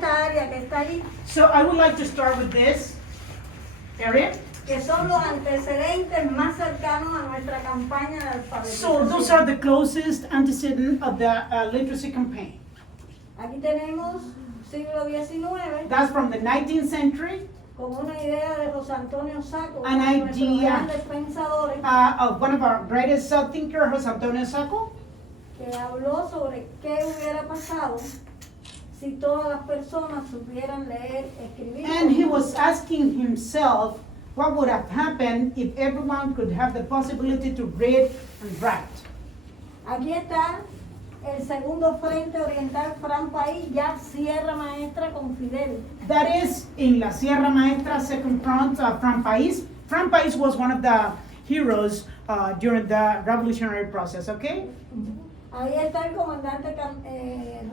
esta área que está ahí, So I would like to start with this area. que son los antecedentes más cercanos a nuestra campaña de So those are alfabetización. the closest antecedent of the literacy campaign. Aquí tenemos siglo XIX, That's from the 19th century, con una idea de José Antonio Sacco, An uno de nuestros idea. grandes pensadores, of one of our greatest thinkers, Jose Antonio Sacco, que habló sobre qué hubiera pasado si todas las personas supieran leer, escribir. and he was asking himself what would have happened if everyone could have the possibility to read and write. Aquí está el segundo frente oriental, Fran País, ya Sierra Maestra con Fidel. That is in La Sierra Maestra, second front from País. Fran País was one of the heroes during the revolutionary process, okay? Ahí está el comandante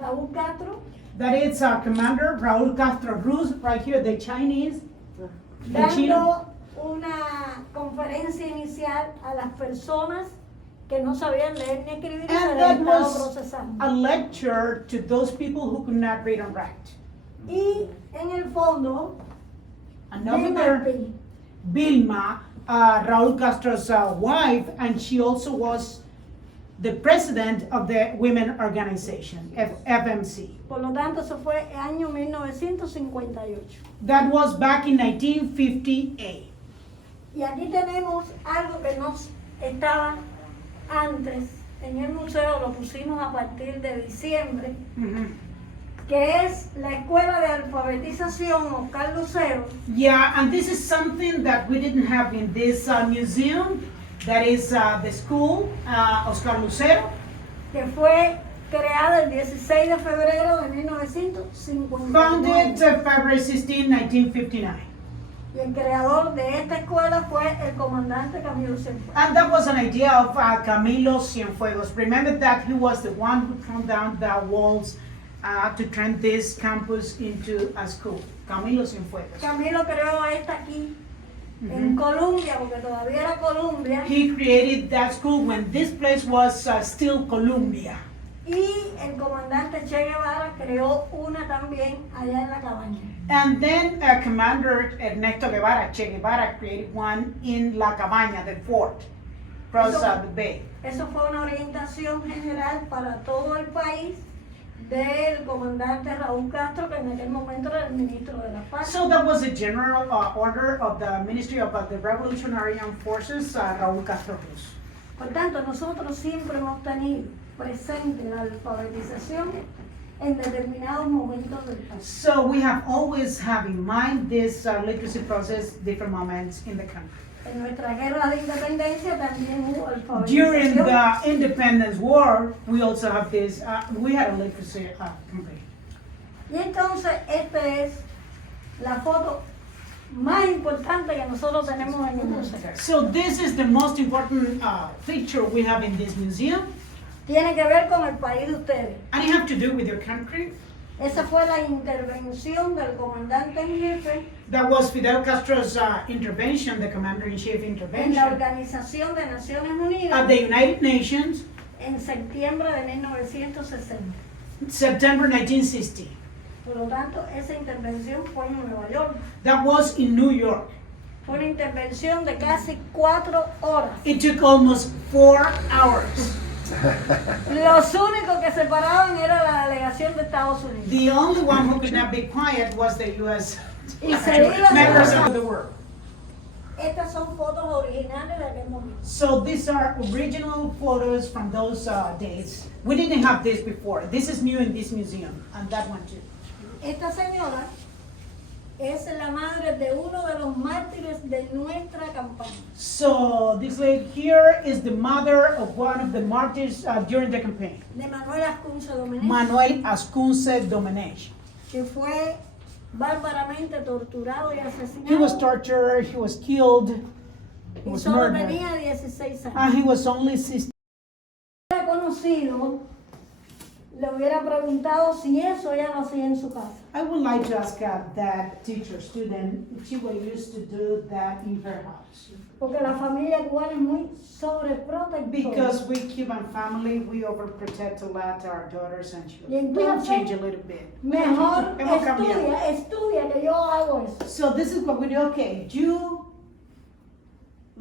Raúl Castro, That is Commander Raúl Castro Ruz, right here, the Chinese, the Chino. dando una conferencia inicial a las personas que no sabían leer ni escribir y se And les that estaba was procesando. a lecture to those people who could not read and write. Y en el fondo, And over there, Vilma, Vilma, Raúl Castro's wife, and she also was the president of the women organization, FMC. por lo tanto, eso fue el año 1958. That was back in 1958. Y aquí tenemos algo que no estaba antes en el museo, lo pusimos a partir de diciembre, que es la Escuela de Alfabetización Oscar Lucero, Yeah, and this is something that we didn't have in this museum. That is the school, Oscar Lucero. que fue creada el 16 de febrero de 1959. Founded February 16, 1959. Y el creador de esta escuela fue el comandante Camilo Cienfuegos. And that was an idea of Camilo Cienfuegos. Remember that he was the one who threw down the walls to turn this campus into a school. Camilo Cienfuegos. Camilo creó esta aquí en Colombia, porque todavía era Colombia, He created that school when this place was still Columbia. y el comandante Che Guevara creó una también allá en la cabaña. And then Commander Ernesto Guevara, Che Guevara, created one in La Cabaña, the fort, across the bay. Eso fue una orientación general para todo el país del comandante Raúl Castro, que en aquel momento era el ministro de la Paz. So that was the general order of the Ministry of the Revolutionary Armed Forces, Raúl Castro Ruz. Por tanto, nosotros siempre hemos tenido presente la alfabetización en determinados momentos del país. So we have always have in mind this literacy process, different moments in the country. En nuestra guerra de independencia también hubo During alfabetización. the Independence War, we also have this, we had a literacy campaign. Y entonces, esta es la foto más importante que nosotros tenemos en el museo. So this is the most important picture we have in this museum, Tiene que ver con el país de ustedes. and it have to do with your country. Esa fue la intervención del comandante en jefe That was Fidel Castro's intervention, the commander-in-chief en la intervention Organización de Naciones at Unidas the United Nations, en septiembre de 1960. September 1960. Por lo tanto, esa intervención fue en Nueva York. That was in New York. Fue una intervención de casi 4 horas. It took almost 4 hours. Los únicos que se paraban era la delegación de Estados Unidos. The only one who could not be quiet was the U.S. Y seguidas members se of the world. Estas son fotos originales de aquel momento. So these are original photos from those days. We didn't have this before. This is new in this museum, and that one too. Esta señora es la madre de uno de los mártires de nuestra campaña. So this lady here is the mother of one of the martyrs during the campaign, De Manuel Ascunce Domenech, Manuel Ascunce Domenech. que fue bárbaramente torturado y asesinado. He was tortured, he was killed, he y was solo murdered, tenía 16 años. and he was only 16. Era conocido le hubiera preguntado si eso ella lo hacía en su casa. I would like to ask that teacher, student, if she were used to do that in her house. Porque la familia cubana es muy sobreprotectora. Because we Cuban family, we overprotect a lot our daughters and Y children. We have entonces, changed a little bit. mejor Hemos cambiado. estudia que yo hago eso. So this is what we do. Okay,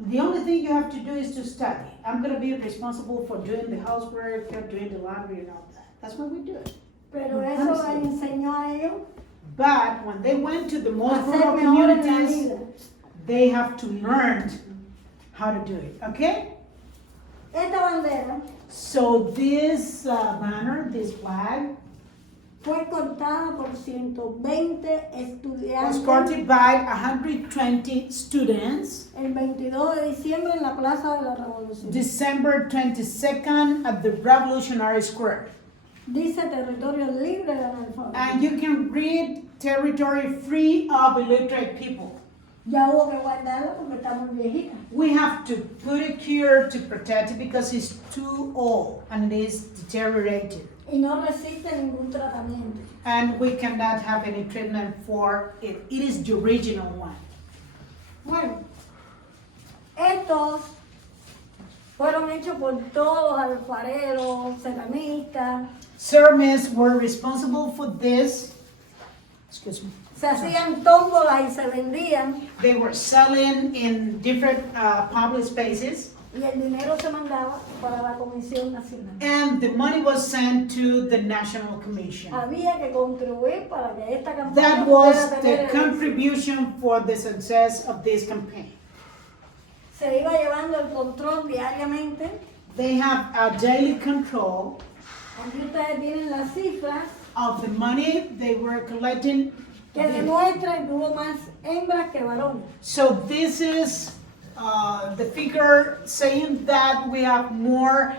the only thing you have to do is to study. I'm gonna be responsible for doing the housework, doing the laundry and all that. That's what we do. Pero eso le enseñó a ellos But when they went to the a most ser rural mejor en la communities, vida. they have to learn how to do it, okay? Esta bandera So this banner, this flag, fue cortada por 120 was estudiantes supported by 120 students, el 22 de diciembre en la Plaza de la Revolución. December 22nd at the Revolutionary Square. Dice territorio libre de analfabetos. And you can read territory free of illiterate people. Ya hubo que guardarla porque está muy viejita. We have to put it here to protect it because it's too old and it is deteriorated. Y no resiste ningún tratamiento. And we cannot have any treatment for it. It is the original one. Bueno, estos fueron hechos por todos los alfareros, ceramistas. Ceramists were responsible for this. Excuse me. Se hacían tómbolas y se vendían They were selling in different public spaces, y el dinero se mandaba para la Comisión Nacional. and the money was sent to the National Commission. Había que contribuir para que esta campaña That pudiera was tener the éxito. contribution for the success of this campaign. Se iba llevando el control diariamente. They have a daily control Aquí ustedes tienen las cifras of the money they were collecting. que demuestran que hubo más hembras que varones. So this is the figure saying that we have more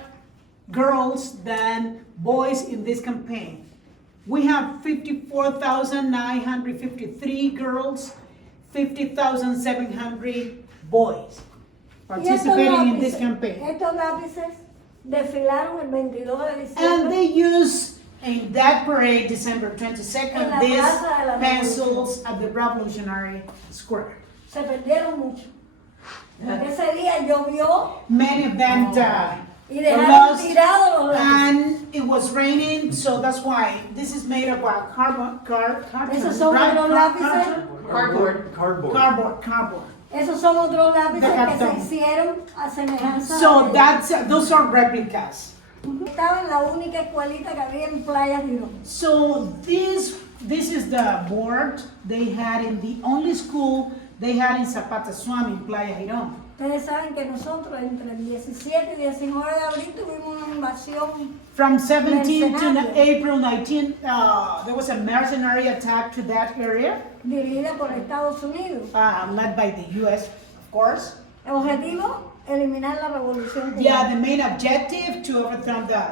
girls than boys in this campaign. We have 54,953 girls, 50,700 boys participating in this campaign. Estos lápices desfilaron el 22 de And diciembre they use in that parade, December En 22nd, la these Plaza de la pencils at the Revolutionary Square. se perdieron mucho. Porque ese día llovió Many of them died. y dejaron Lost, tirados los lápices. and it was raining, so that's why this is made of a carton, Esos son right? otros lápices. Cardboard. Esos son otros lápices De que se cartón. hicieron a semejanza So de those are replicas. Estaba en la única escuelita que había en Playa Girón. So this is the board they had in the only school they had in Zapata Swami in Playa Girón. Ustedes saben que nosotros entre el 17 y 19 de abril tuvimos una invasión. From 17 to Mercenario. April 19, there was a mercenary attack to that area, Dirigida por Estados Unidos. led by the U.S., of course. El objetivo, eliminar la revolución Yeah, cubana. the main objective to overthrow the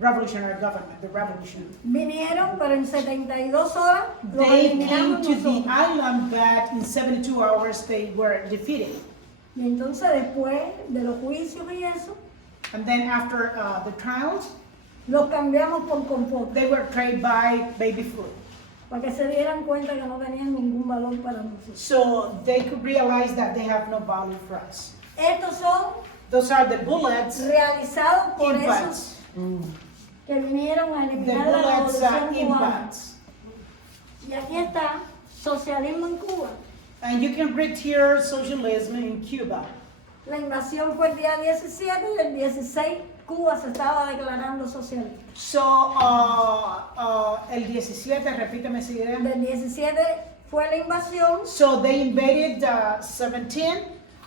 revolutionary government, the revolution. Vinieron, pero en 72 horas los They came eliminamos to the nosotros. island, but in 72 hours they were defeated. Y entonces después de los juicios y eso, And then after the trials, los cambiamos por compota. they were traded by baby food. Para que se dieran cuenta que no tenían ningún valor para nosotros. So they could realize that they have no value for us. Estos son Those are the bullets, realizados por impacts. esos que vinieron a The eliminar la bullets revolución cubana. impacts. Y aquí está, socialismo en Cuba. And you can read here socialism in Cuba. La invasión fue el día 17 y el 16 Cuba se estaba declarando socialista. So, el 17, repíteme esa idea. Del 17 fue la invasión So they invaded 17,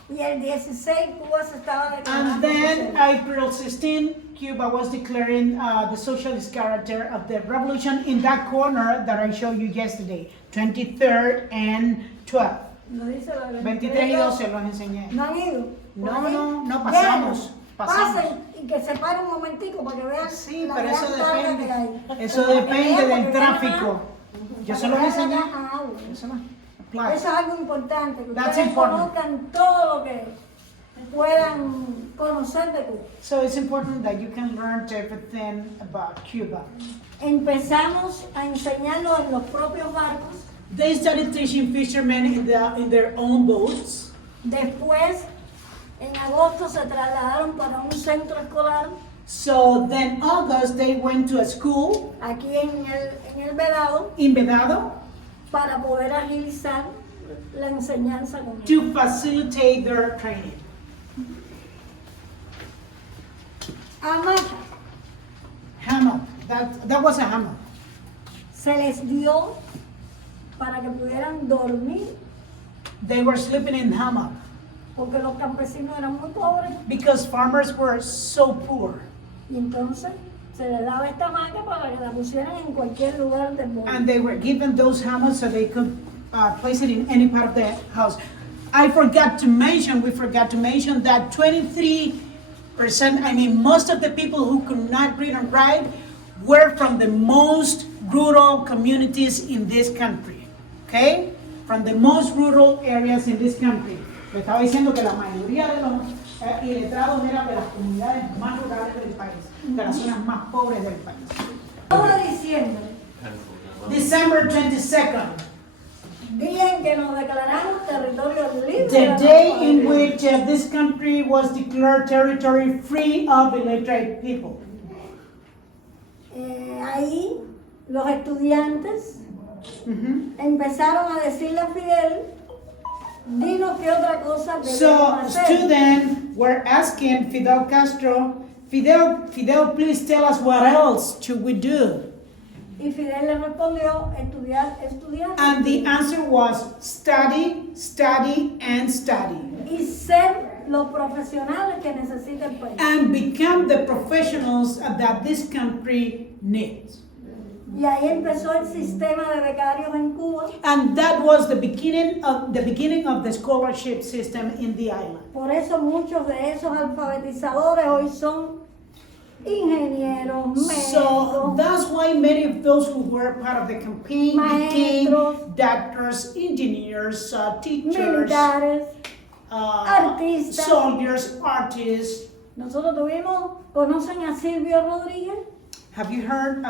y el 16 Cuba se estaba and declarando then socialista. April 16, Cuba was declaring the socialist character of the revolution in that corner that I showed you yesterday, 23rd and 12th. No dice la 23 y 12 los enseñé. ¿No han ido? No, pasamos. Pasen y que se paren un momentico para que vean Sí, la pero gran eso carga depende. que hay. Eso Para que depende vean, del porque vean tráfico. Yo para se los que vean enseñé. la agua. Eso no Eso applies. es algo importante, que That's ustedes important. conozcan todo lo que puedan conocer de Cuba. So it's important that you can learn everything about Cuba. Empezamos a enseñarlos en los propios barcos. They started teaching fishermen in their own boats. Después, en agosto se trasladaron para un centro escolar So then August they went to a school aquí en el Vedado in Vedado para poder agilizar la enseñanza con ellos. to facilitate their training. Hamaca Hammock, that was a hammock. se les dio para que pudieran dormir They were sleeping in hammock porque los campesinos eran muy pobres because farmers were so poor. y entonces se les daba esta hamaca para que la pusieran en cualquier lugar del mundo. And they were given those hammocks so they could place it in any part of the house. We forgot to mention that 23%, most of the people who could not read and write were from the most rural communities in this country, okay? From the most rural areas in this country. Le estaba diciendo que la mayoría de los iletrados eran de las comunidades más rurales del país, de las zonas más pobres del país. Todo diciembre, December 22nd, día en que nos declaramos territorio libre. the day in which this country was declared territory free of illiterate people. Ahí los estudiantes Mhm. empezaron a decirle a Fidel, dinos qué otra cosa debemos So hacer. students were asking Fidel Castro, Fidel, please tell us what else should we do? Y Fidel le respondió, estudiar, estudiar. And the answer was study, study, and study. Y ser los profesionales que necesita el país. And become the professionals that this country needs. Y ahí empezó el sistema de becarios en Cuba. And that was the beginning of the scholarship system in the island. Por eso muchos de esos alfabetizadores hoy son ingenieros, So médicos, that's why many of those who were part of the campaign became Maestros. doctors, engineers, teachers, militares. Artistas. soldiers, artists. Nosotros ¿conocen a Silvio Rodríguez? Have you heard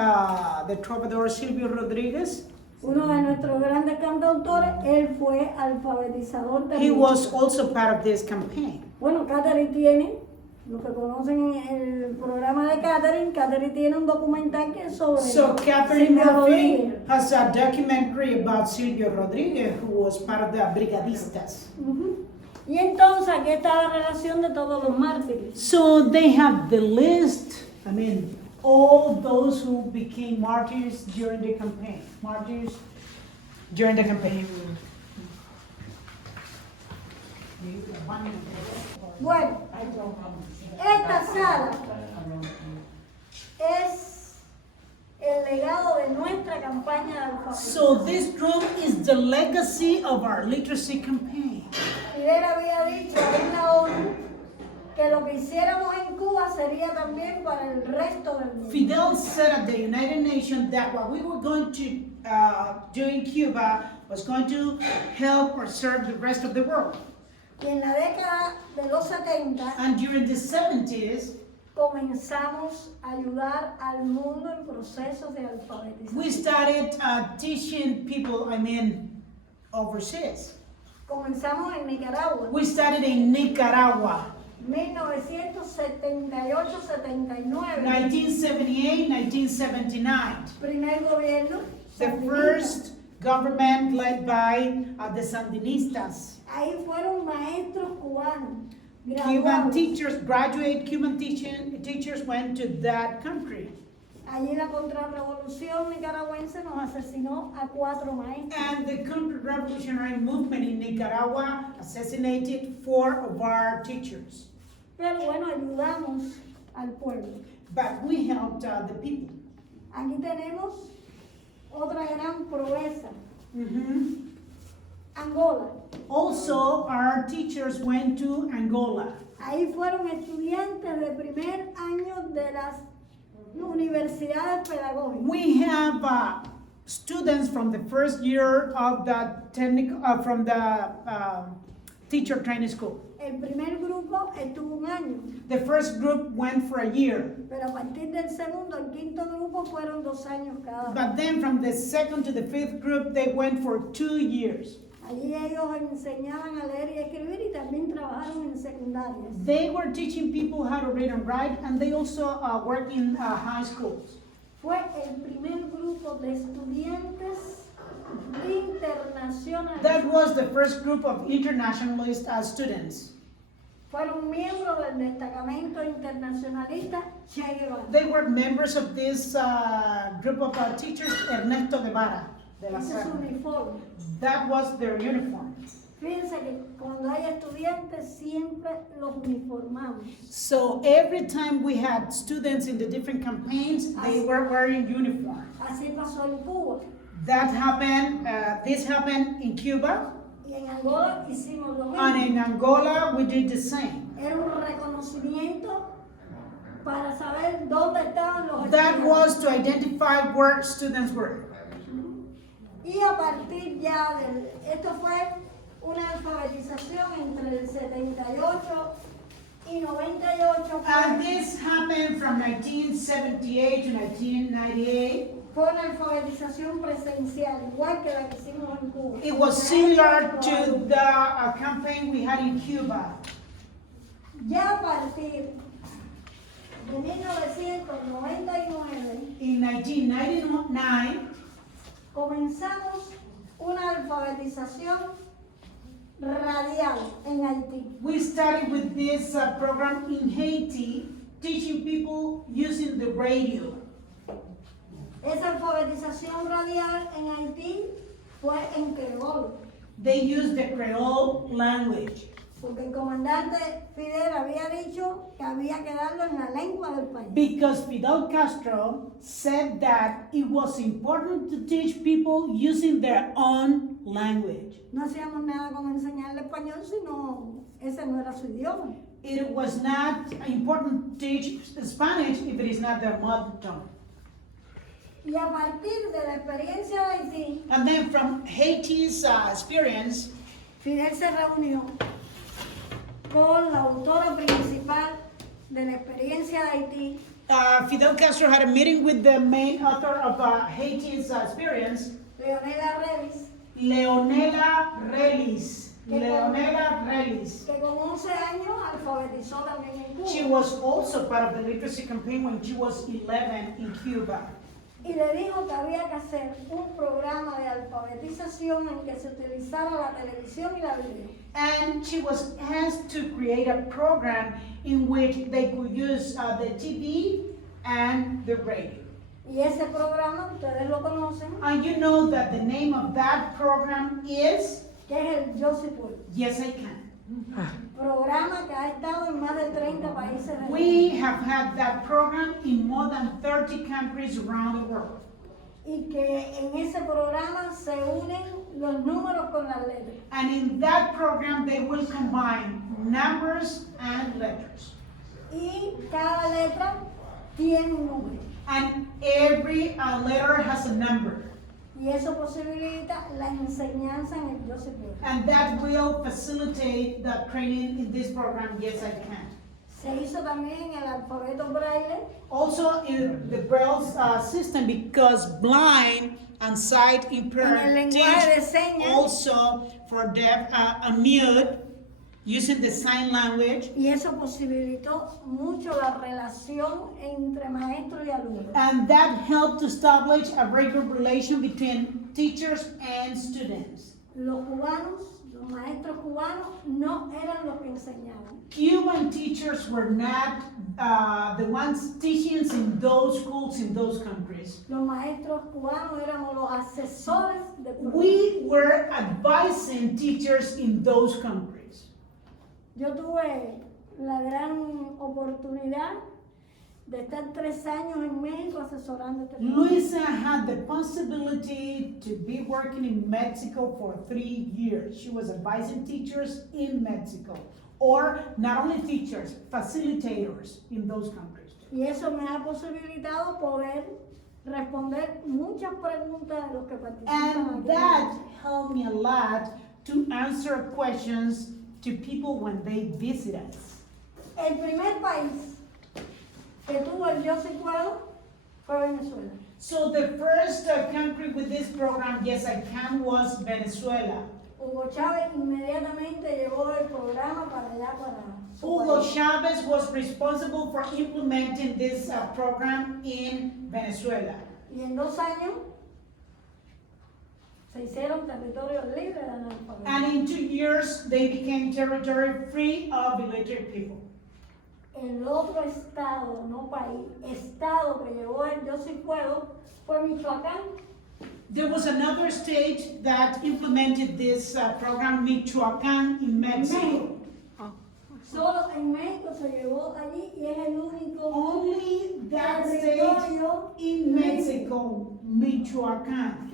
the troubadour Silvio Rodriguez? Uno de nuestros grandes cantautores, él fue alfabetizador de He muchos. was also part of this campaign. Bueno, Catherine tiene, los que conocen el programa de Catherine tiene un documental que es sobre So Catherine Silvio Murphy Rodríguez. has a documentary about Silvio Rodriguez, who was part of the brigadistas. Ujú. Y entonces aquí está la relación de todos los mártires. So they have the list, all those who became martyrs during the campaign. Bueno, esta sala es el legado de nuestra campaña de alfabetización. So this room is the legacy of our literacy campaign. Fidel había dicho en la ONU que lo que hiciéramos en Cuba sería también para el resto del mundo. Fidel said at the United Nations that what we were going to do in Cuba was going to help or serve the rest of the world. Y en la década de los 70 And during the 70s, comenzamos a ayudar al mundo en procesos de alfabetización. we started teaching people, overseas. Comenzamos en Nicaragua, We started in Nicaragua, 1978-79. 1978, 1979. Primer gobierno. The sandinista. first government led by the Sandinistas. Ahí fueron maestros cubanos. Cuban graduados. teachers, graduate Cuban teachers went to that country. Allí la contrarrevolución nicaragüense nos asesinó a 4 maestros. And the counter-revolutionary movement in Nicaragua assassinated 4 of our teachers. Pero bueno, ayudamos al pueblo. But we helped the people. Aquí tenemos otra gran proeza, Angola. Also, our teachers went to Angola. Ahí fueron estudiantes de primer año de las universidades pedagógicas. We have students from the first year of the teacher training school. El primer grupo estuvo un año, The first group went for a year, pero a partir del segundo al quinto grupo fueron 2 años cada uno. but then from the second to the fifth group, they went for 2 years. Allí ellos enseñaban a leer y escribir y también trabajaron en secundarias. They were teaching people how to read and write, and they also worked in high schools. Fue el primer grupo de estudiantes internacionales. That was the first group of internationalist students. Fueron miembros del destacamento internacionalista Che Guevara. They were members of this group of teachers, Ernesto Guevara. De la Ese es su Serna. uniforme. That was their uniform. Fíjense que cuando hay estudiantes siempre los uniformamos. So every time we had students in the different campaigns, they were wearing uniform. Así pasó en Cuba. That happened, this happened in Cuba, Y en Angola hicimos lo and mismo. in Angola we did the same. Era un reconocimiento para saber dónde estaban los That estudiantes. was to identify where students were. Y a partir ya del... Esto fue una alfabetización entre el 78 y 98. And this happened from 1978 to 1998. Fue una alfabetización presencial, igual que la que hicimos en Cuba. It was similar to the campaign we had in Cuba. Ya a partir de 1999 In 1999, comenzamos una alfabetización radial en Haití. we started with this program in Haiti, teaching people using the radio. Esa alfabetización radial en Haití fue en creol, They used the Creole language porque el comandante Fidel había dicho que había que darlo en la lengua del país. because Fidel Castro said that it was important to teach people using their own language. No hacíamos nada con enseñarle español, sino ese no era su idioma. It was not important to teach Spanish if it is not their mother tongue. Y a partir de la experiencia de Haití, And then from Haiti's experience, Fidel se reunió con la autora principal de la experiencia de Haití, Fidel Castro had a meeting with the main author of Haiti's experience, Leonela Revis, Leonela Relis. Leonela Relis. que con 11 años alfabetizó también en She Cuba. was also part of the literacy campaign when she was 11 in Cuba. Y le dijo que había que hacer un programa de alfabetización en que se utilizara la televisión y la video. And she was asked to create a program in which they could use the TV and the radio. Y ese programa, ustedes lo conocen, And you know that the name of that program is que es el Yo Sí Puedo. Yes I Can. Programa que ha estado en más de 30 países del mundo. We have had that program in more than 30 countries around the world. Y que en ese programa se unen los números con las letras. And in that program, they will combine numbers and letters. Y cada letra tiene un número. And every letter has a number. Y eso posibilita la enseñanza en el Yo Sí Puedo. And that will facilitate the training in this program, Yes I Can. Se hizo también el alfabeto braille, Also in the Braille system, because blind and sight en el impaired lenguaje de teach señas. also for deaf and mute using the sign language. Y eso posibilitó mucho la relación entre maestro y alumno. And that helped to establish a very good relation between teachers and students. Los cubanos, los maestros cubanos, no eran los que enseñaban. Cuban teachers were not the ones teaching in those schools in those countries. Los maestros cubanos éramos los asesores de programas. We were advising teachers in those countries. Yo tuve la gran oportunidad de estar 3 años en México asesorando este programa. Luisa had the possibility to be working in Mexico for 3 years. She was advising teachers in Mexico, or not only teachers, facilitators in those countries. Y eso me ha posibilitado poder responder muchas preguntas de los que participan And aquí. that helped me a lot to answer questions to people when they visit us. El primer país que tuvo el Yo Sí Puedo fue Venezuela. So the first country with this program, Yes I Can, was Venezuela. Hugo Chávez inmediatamente llevó el programa para allá, para su Hugo país. Chavez was responsible for implementing this program in Venezuela. Y en 2 años se hicieron territorios libres de analfabetismo. And in 2 years, they became territory free of illiterate people. El otro estado, no país, estado que llevó el Yo Sí Puedo fue Michoacán. There was another state that implemented this program, Michoacán, in Mexico. Solo en México se llevó allí y es el único Only that state territorio in Mexico, Michoacán.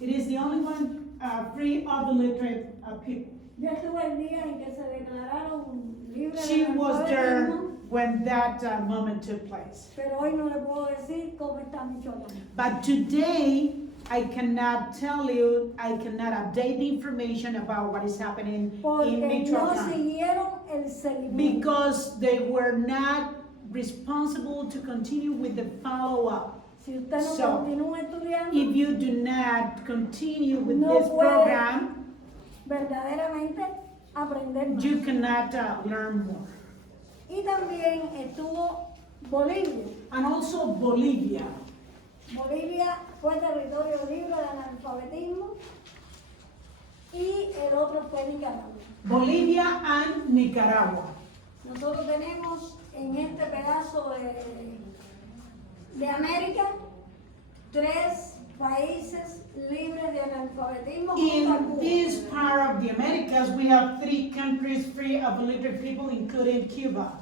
It is the only one free of illiterate people. Yo estuve el día en que se declararon libres She de was there analfabetismo, when that moment took place. pero hoy no le puedo decir cómo está Michoacán. But today, I cannot tell you, I cannot update the information about what is happening in Porque no Michoacán. siguieron el seguimiento. Because they were not responsible to continue with the follow-up. Si usted no So, continúa estudiando, If you do not continue with No this puede. program, verdaderamente aprender más. you cannot learn more. Y también estuvo Bolivia. And also Bolivia. Bolivia fue territorio libre de analfabetismo y el otro fue Nicaragua. Bolivia and Nicaragua. Nosotros tenemos en este pedazo de América 3 países libres de analfabetismo. junto a In Cuba. this part of the Americas, we have 3 countries free of illiterate people, including Cuba.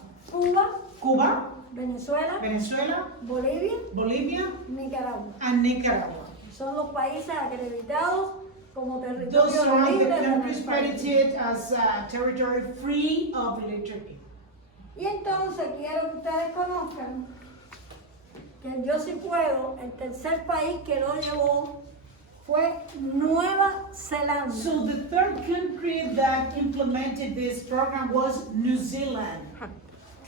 Cuba, Venezuela, Venezuela, Bolivia, Bolivia, Nicaragua. and Nicaragua. Son los países acreditados como Those territorio are libre the de countries analfabetismo. credited as territory free of illiterate people. Y entonces quiero que ustedes conozcan que el Yo Sí Puedo, el tercer país que lo llevó fue Nueva Zelanda. So the third country that implemented this program was New Zealand.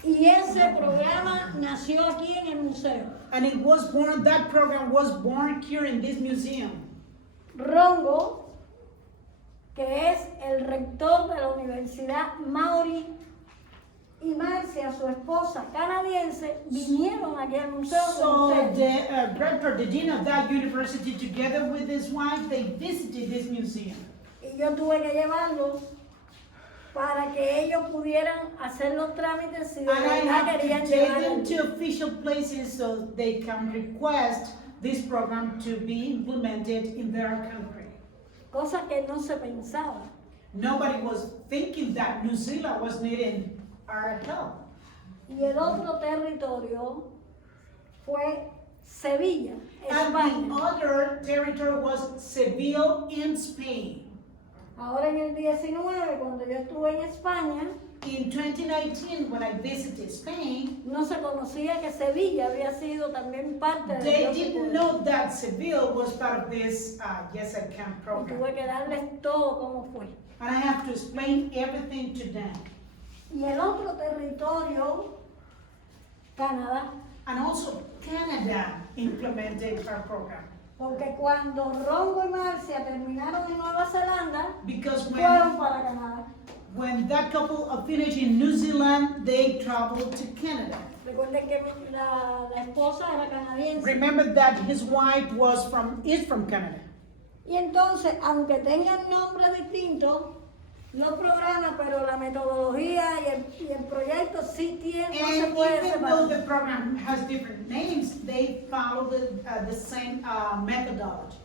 Y ese programa nació aquí en el museo. And it was born, that program was born here in this museum. Rongo, que es el rector de la Universidad Maori, y Marcia, su esposa canadiense, vinieron aquí al museo con So ustedes. the rector, the dean of that university, together with his wife, they visited this museum. Y yo tuve que llevarlos para que ellos pudieran hacer los trámites si de And I verdad have querían to take llevar them el- to official places so they can request this program to be implemented in their country. cosa que no se pensaba. Nobody was thinking that New Zealand was needing our help. Y el otro territorio fue Sevilla, And the España. other territory was Seville in Spain. Ahora en el 19, cuando yo estuve en España, In 2019, when I visited Spain, no se conocía que Sevilla había sido también parte del they Yo Sí didn't Puedo. know that Seville was part of this Yes I Can Y program. tuve que darles todo cómo fue. And I have to explain everything to them. Y el otro territorio, Canadá. And also Canada implemented our program. Porque cuando Rongo y Marcia terminaron en Nueva Zelanda, Because fueron para Canadá. when that couple finished in New Zealand, they traveled to Canada. Recuerden que la esposa era canadiense. Remember that his wife is from Canada. Y entonces, aunque tengan nombres distintos, los programas, pero la metodología y el proyecto sí tienen, no se And puede even though separar. the program has different names, they follow the same methodology.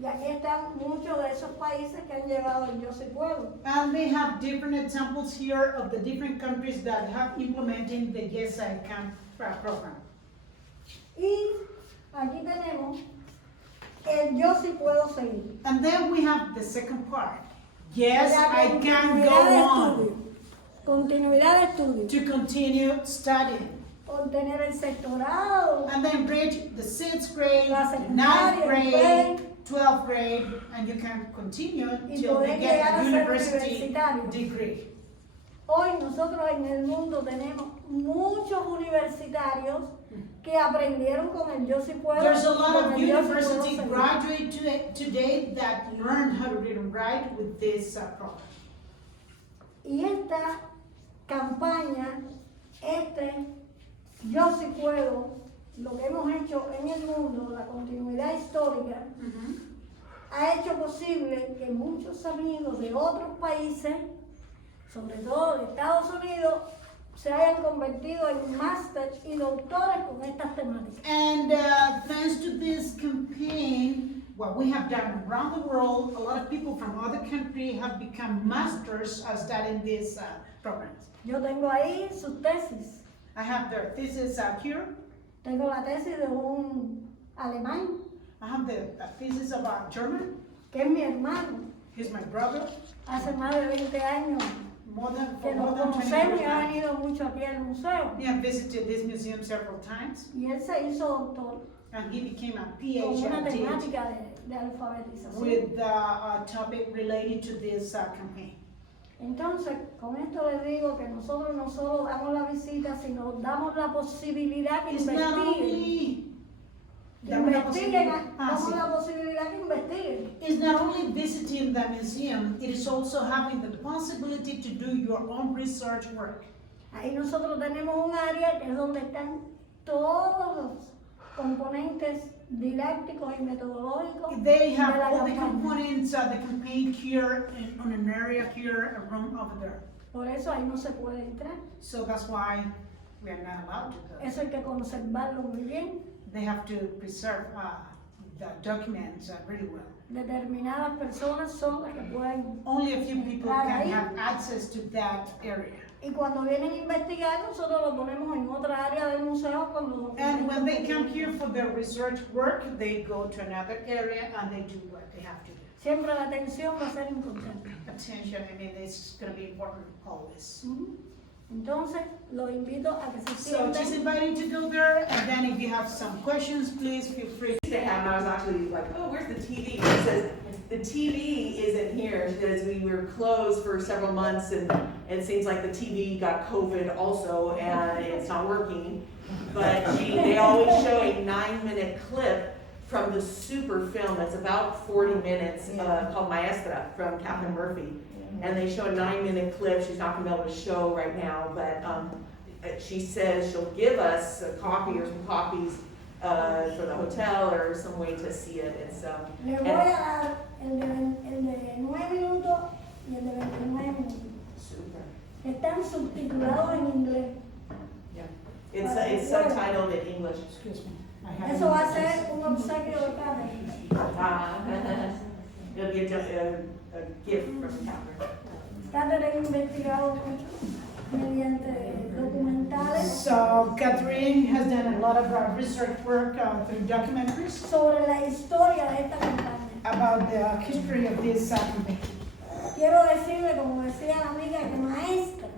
Y aquí están muchos de esos países que han llevado el Yo Sí Puedo. And they have different examples here of the different countries that have implemented the Yes I Can program. Y aquí tenemos el Yo Sí Puedo seguir. And then we have the second part. Yes, La I can continuidad go de on estudio. Continuidad de estudio. to continue studying. Obtener el sexto grado. And then reach the 6th grade, La the secundaria, 9th grade, el 12th grade, and you can continue Y till poder they get llegar a a ser university universitario. degree. Hoy nosotros en el mundo tenemos muchos universitarios que aprendieron con el yo sí puedo. There's a lot con of el yo sí puedo university seguir. graduates today that learned how to read and write with this program. Y esta campaña, yo sí puedo, lo que hemos hecho en el mundo, la continuidad histórica, ha hecho posible que muchos amigos de otros países, sobre todo de Estados Unidos, se hayan convertido en máster y doctores con estas temáticas. And thanks to this campaign, what we have done around the world, a lot of people from other countries have become masters studying these programs. Yo tengo ahí sus tesis. I have their thesis here. Tengo la tesis de un alemán, I have the thesis of a German. que es mi hermano. He's my brother. Hace más de 20 años que For nos more than 20 conocemos years y ha now. venido mucho aquí al museo. He had visited this museum several times, Y él se hizo doctor and he became a con una PhD temática de alfabetización. with a topic related to this campaign. Entonces, con esto les digo que nosotros no solo damos la visita, sino damos la posibilidad que It's not investiguen. only Que damos la investiguen, posibilidad- damos sí. la posibilidad que investiguen. It's not only visiting the museum, it is also having the possibility to do your own research work. Ahí nosotros tenemos un área que es donde están todos los componentes didácticos y metodológicos They de have la all the campaña. components of the campaign here on an area here, a room over there. Por eso ahí no se puede entrar. So that's why we are not allowed to go. Eso hay que conservarlo muy bien. They have to preserve the documents really well. Determinadas personas son las que pueden. Only a few people Entrar can ahí. have access to that area. Y cuando vienen a investigar, nosotros lo ponemos en otra área del museo con los And when they documentos. come here for their research work, they go to another area and they do what they have to do. Siempre la atención va a ser importante. Attention, I mean, it's going to be important always. Entonces, los invito a que se So just sienten. inviting to go there, and then if you have some questions, please feel free. They had, and I was actually like, oh, where's the TV? It says, the TV isn't here because we were closed for several months and it seems like the TV got COVID also and it's not working. But they always show a 9-minute clip from the super film that's about 40 minutes called Maestra from Catherine Murphy. And they show a 9-minute clip. She's not gonna be able to show right now, but she says she'll give us a copy or some copies for the hotel or some way to see it. It's Le voy a dar el de 9 minutos y el de 29 minutos. super. Están subtitulados en inglés. Yeah, it's subtitled in English. Excuse me. I have Eso va a ser un obsequio de Catherine. It'll be a gift from Catherine. Catherine ha investigado mucho mediante documentales So Catherine has done a lot of research work through documentaries sobre la historia de esta campaña. about the history of this campaign. Quiero decirle, como decía la amiga, que maestra,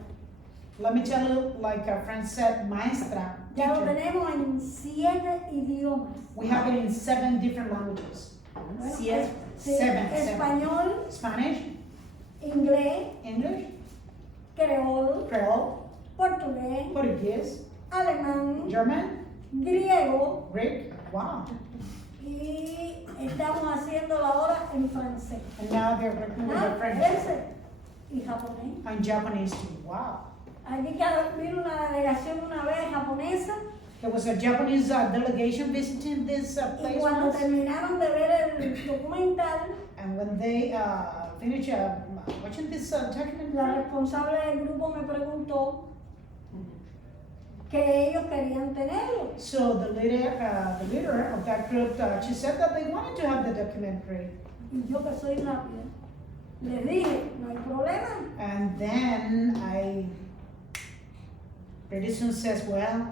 Let me tell you, like a friend said, maestra, ya lo teacher. tenemos en 7 idiomas. We have it in 7 different languages. Bueno, Siete. sí, Seven. español, Spanish, inglés, English, creol, Creole, portugués, Portuguese, alemán, German, griego Greek, wow. y estamos haciéndolo ahora en francés. And now they're working with the French Ese y japonés. and Japanese too, wow. Aquí vino una delegación una vez japonesa There was a Japanese delegation visiting this y place cuando once, terminaron de ver el documental, and when they finished watching this la documentary, responsable del grupo me preguntó que ellos querían tenerlo. so the leader of that group, she said that they wanted to have the documentary. Y yo que soy rápida, les dije, no hay problema. And then I pretty soon says, well,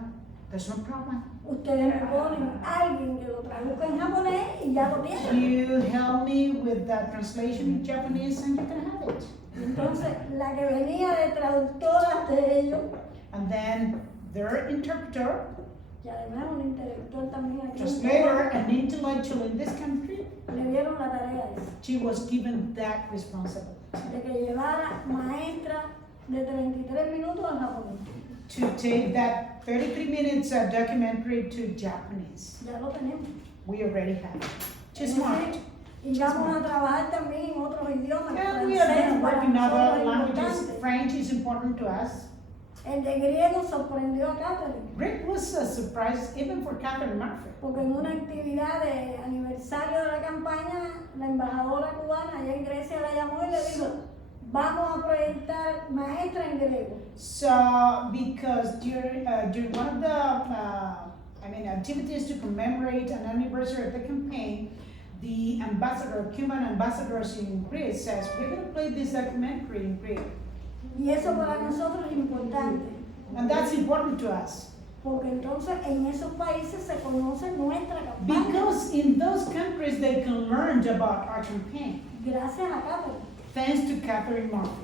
there's no problem. Ustedes me ponen a alguien que lo traduzca en japonés y ya lo tienen. You help me with the translation in Japanese and you can have it. Entonces, la que venía de traductora de ellos, And then their interpreter, que además es un intelectual también aquí en translator, Cuba, an intellectual in this country, le dieron la tarea esa, she was given that responsibility. de que llevara maestra de 33 minutos en japonés. to take that 33 minutes documentary to Japanese. Ya lo tenemos. We already have it. Just smart. Y vamos a trabajar también en otros idiomas. And we are going to work in other nosotros es languages. importante. French is important to us. El de griego sorprendió a Catherine, Greek was a surprise even for Catherine Murphy. porque en una actividad de aniversario de la campaña, la embajadora cubana allá en Grecia la llamó y le dijo, vamos a proyectar maestra en griego. So, because during one of the activities to commemorate an anniversary of the campaign, the ambassador, Cuban ambassadors in Greece says, we're going to play this documentary in Greek. Y eso para nosotros es importante, And that's important to us. porque entonces en esos países se conoce nuestra campaña. Because in those countries they can learn about our campaign. Gracias a Catherine. Thanks to Catherine Murphy.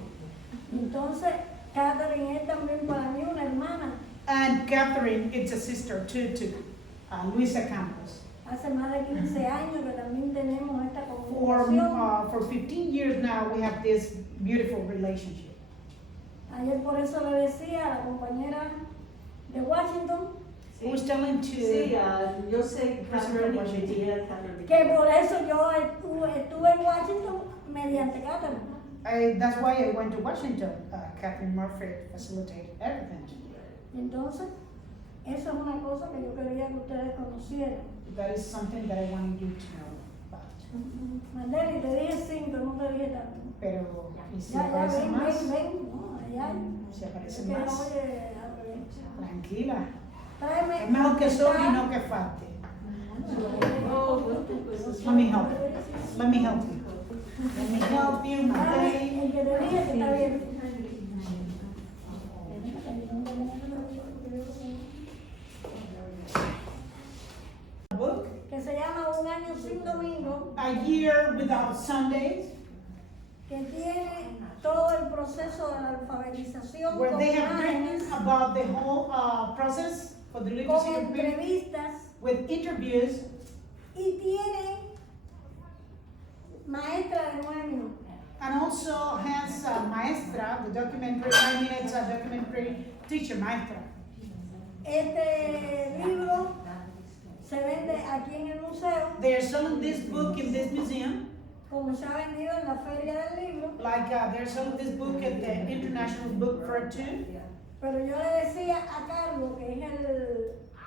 Entonces, Catherine es también para mí una hermana. And Catherine, it's a sister too, to Luisa Campos. Hace más de 15 años que también tenemos esta comunicación. For 15 years now, we have this beautiful relationship. Ayer por eso le decía a la compañera de Washington I was telling to Sí, yo sé President Catherine y Washington. mi tía Catherine. que por eso yo estuve en Washington mediante Catherine. That's why I went to Washington. Catherine Murphy facilitated everything. Entonces, eso es una cosa que yo quería que ustedes conocieran. That is something that I wanted you to know about. Mandeli, te dije 5, no te dije tanto. Pero, ¿y si Ya, aparece ven, más? ven. No, allá. Si aparece Es que, más. oye, aprovecha. Tranquila. Tráeme. Es mejor que sobre y no que falte. Let me help you. Let me help you. Let me help you, my Tráeme baby. el que te dije que está bien. Book, Que se llama Un año sin domingo, A Year Without Sundays, que tiene todo el proceso de la alfabetización where con they have imágenes, written about the whole process for the con literacy campaign, entrevistas, with interviews, y tiene maestra de 9 minutos. and also has Maestra, the documentary, 9 minutes documentary teacher, Maestra. Este libro se vende aquí en el museo, They are selling this book in this museum, como se ha vendido en la Feria del Libro, like they're selling this book at the International Book Fair too. pero yo le decía a Carlos, que es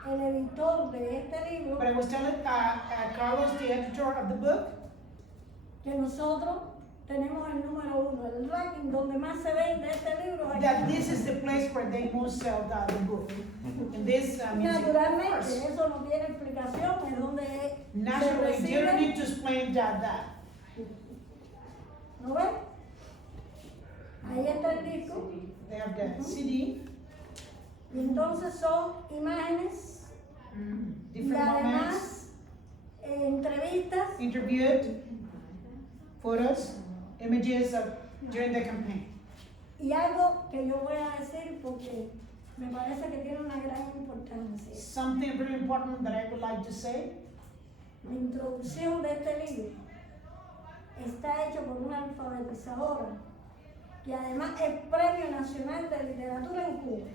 el editor de este libro, But I was telling Carlos, the editor of the book, que nosotros tenemos el número 1, el ranking donde más se vende este libro. es that aquí. this is the place where they most sell the book. In this museum. Of Naturalmente, course. eso no tiene explicación, es donde se Naturally, you don't need recibe, to explain that. ¿no ven? Ahí está el disco, They have the CD, y entonces son imágenes y different moments, además entrevistas interviewed, photos, images of during the campaign. y algo que yo voy a decir porque me parece que tiene una gran importancia. Something very important that I would like to say. La introducción de este libro está hecho por una alfabetizadora que además es Premio Nacional de Literatura en Cuba,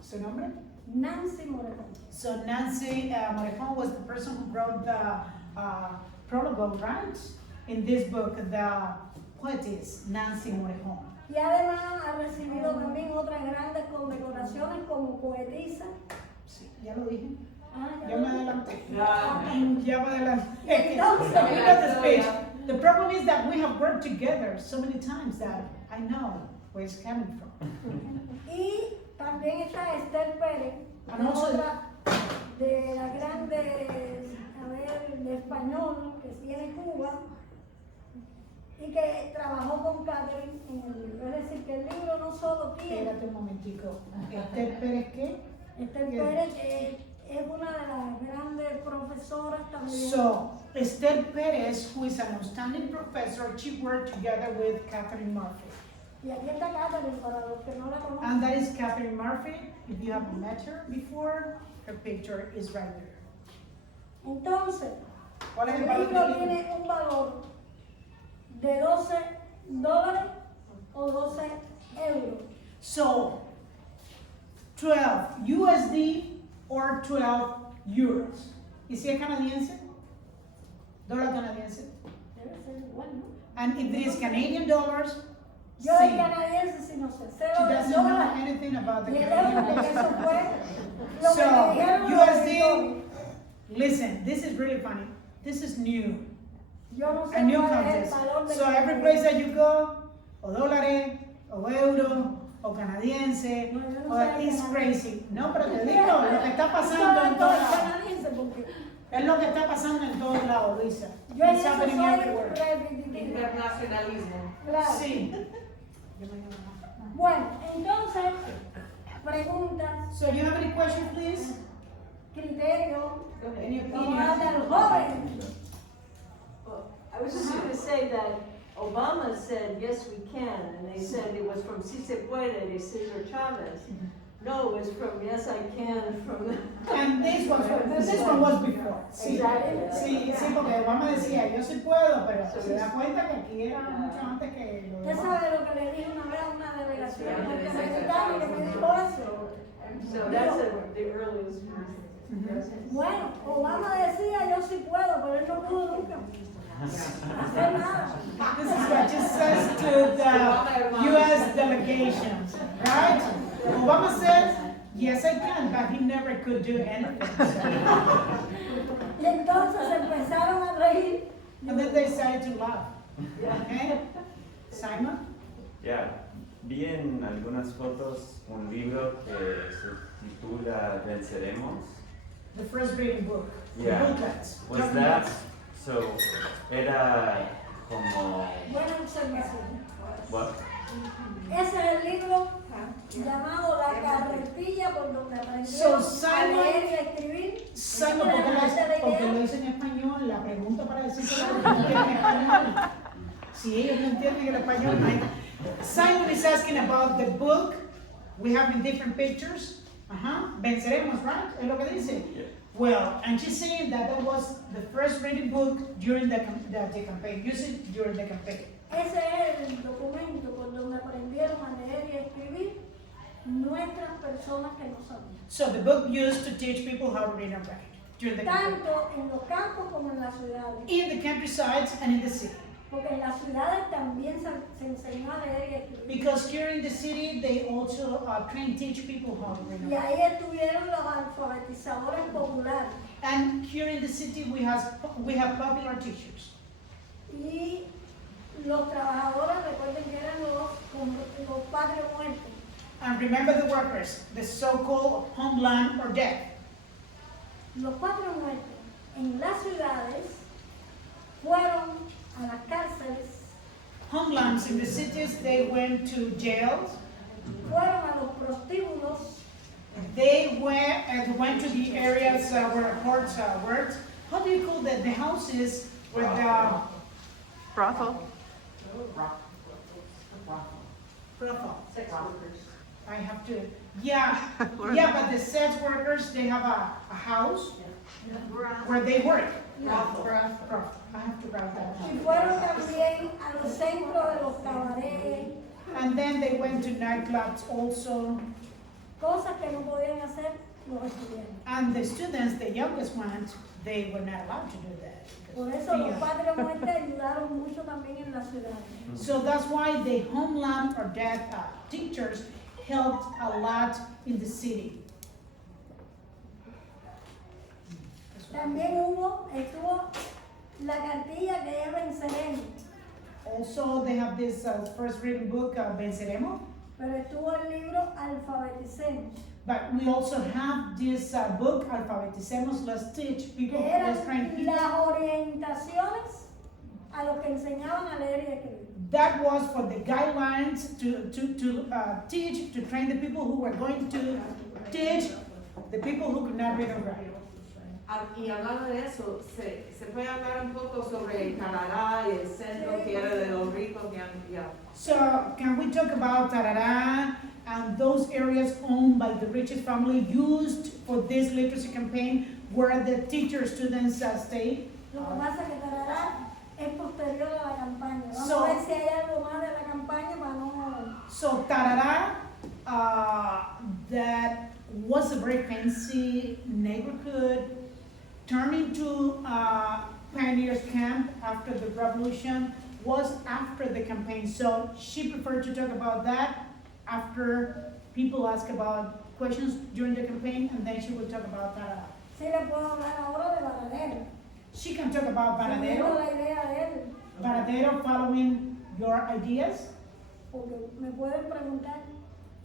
Su nombre? Nancy Moreno. So Nancy Morejon was the person who wrote the prologue, right? In this book, the poetess Nancy Morejon. Y además ha recibido también otras grandes condecoraciones como poetisa. Sí, ya lo dije. Ah, Ya me adelanté. Ah, Ya me adelanté. Entonces, Look at the speech. The problem is that we have worked together so many times that I know where it's coming from. y también está Esther Pérez, Ah, que no, es soy- otra de las grandes, de español que tiene Cuba y que trabajó con Catherine en el libro. Es decir, que el libro no solo tiene Espérate un momentico. Esther Pérez, ¿qué? Esther Bien. Pérez, que es una de las grandes profesoras también. So, Esther Perez, who is an outstanding professor, she worked together with Catherine Murphy. Y aquí está Catherine, para los que no la conocen. And that is Catherine Murphy. If you haven't met her before, her picture is right there. Entonces, ¿Cuál es el el valor libro del libro? tiene un valor de $12 o 12 euros. So 12 USD or 12 euros. ¿Y si es canadiense? Dólar canadiense. Debe ser igual, ¿no? And if it is Canadian dollars, Yo de same. canadiense si no sé, She cero de doesn't know dólar. anything about the Y el euro, porque Canadian eso peso. fue lo que me So, dijeron los USD, editores. listen, this is really funny. This is new. Yo no sé A new cuál es el contest. valor de So every place that you go, o dólares, o euro, o canadiense, No, yo no o sé it's canadiense. crazy. No, pero te digo, lo que está pasando en todos lados. canadiense porque Es lo que está pasando en todos lados, Luisa. yo en It's eso happening soy everywhere. repetitiva. Internacionalismo. Claro. Sí. Bueno, entonces, preguntas, So you have any questions, please? criterios, Any vamos a hablar opinions? de los jóvenes. Well, I was just gonna say that Obama said, yes, we can, and they said it was from Si Se Puede, de Cesar Chavez. No, it was from Yes, I Can, from. And this one was before. Sí, sí, sí, porque Obama decía, yo sí puedo, pero se da cuenta que aquí era mucho antes que lo Usted demás. sabe lo que le dije una vez a una delegación norteamericana que me dijo eso. So that's the earliest. Bueno, Obama decía yo sí puedo, pero él no pudo nunca hacer nada. This is what just says to the U.S. delegations, right? Obama says, yes, I can, but he never could do anything. Y entonces empezaron a reír. And then they started to laugh. Okay? Simon? Ya, vi en algunas fotos un libro que se titula Venceremos. The first reading book. The Yeah. booklets. Was Talking that, about- so, era como, Buena observación. what? Ese es el libro llamado La carretilla por donde So, aprendieron a Simon- leer y a escribir. Simon, Porque la porque gente lo leía. hice en español, la pregunta para decir que lo entienden en español. Si ellos no entienden el español, Simon is asking about the book. We have in different pictures. Venceremos, right? Es lo que dice. Yeah. Well, and she's saying that that was the first reading book during the campaign, used it during the campaign. Ese es el documento por donde aprendieron a leer y a escribir nuestras personas que no sabían. So the book used to teach people how to read and write during the campaign. Tanto en los campos como en las ciudades. In the countrysides and in the city. Porque en las ciudades también se enseñó a leer y a escribir. Because here in the city, they also teach people how to read and Y write. ahí estuvieron los alfabetizadores populares. And here in the city, we have popular teachers. Y los trabajadores, recuerden que eran los padres muertos. And remember the workers, the so-called homeland or death. Los padres muertos en las ciudades fueron a las cárceles, Homelands in the cities, they went to jails. fueron a los prostíbulos, They went to the areas where courts worked. How do you call that? The houses where the Brothel. brothel. Sex workers. I have to. Yeah, but the sex workers, they have a house where they work. Brothel. I have to write that y down. fueron también a los centros de los cabarets, And then they went to nightclubs also. cosas que no podían hacer los estudiantes. And the students, the youngest ones, they were not allowed to do that. Por because eso of los fear. padres muertos ayudaron mucho también en las ciudades. So that's why the homeland or deaf teachers helped a lot in the city. También estuvo la cartilla que es Venceremos, Also, they have this first reading book, Venceremos. pero estuvo el libro Alfabeticemos, But we also have this book, Alfabeticemos. Let's teach people, que let's train eran people. las orientaciones a los que enseñaban a leer y a escribir. That was for the guidelines to teach, to train the people who were going to teach the people who could not read and write. Y hablando de eso, se puede hablar un poco sobre Canadá y el centro que era de los ricos. So, can we talk about Tarará and those areas owned by the richest family used for this literacy campaign where the teacher students stayed? Lo que pasa es que Tarará es posterior a la campaña. Vamos So- a ver si hay algo más de la campaña para no... So, Tarará that was a very fancy neighborhood, turned into pioneers camp after the revolution, was after the campaign. So she preferred to talk about that after people ask about questions during the campaign, and then she will talk about that. Sí le puedo hablar ahora de Varadero. She can talk about Siguiendo Varadero, la idea de él, Varadero following your ideas. porque me pueden preguntar,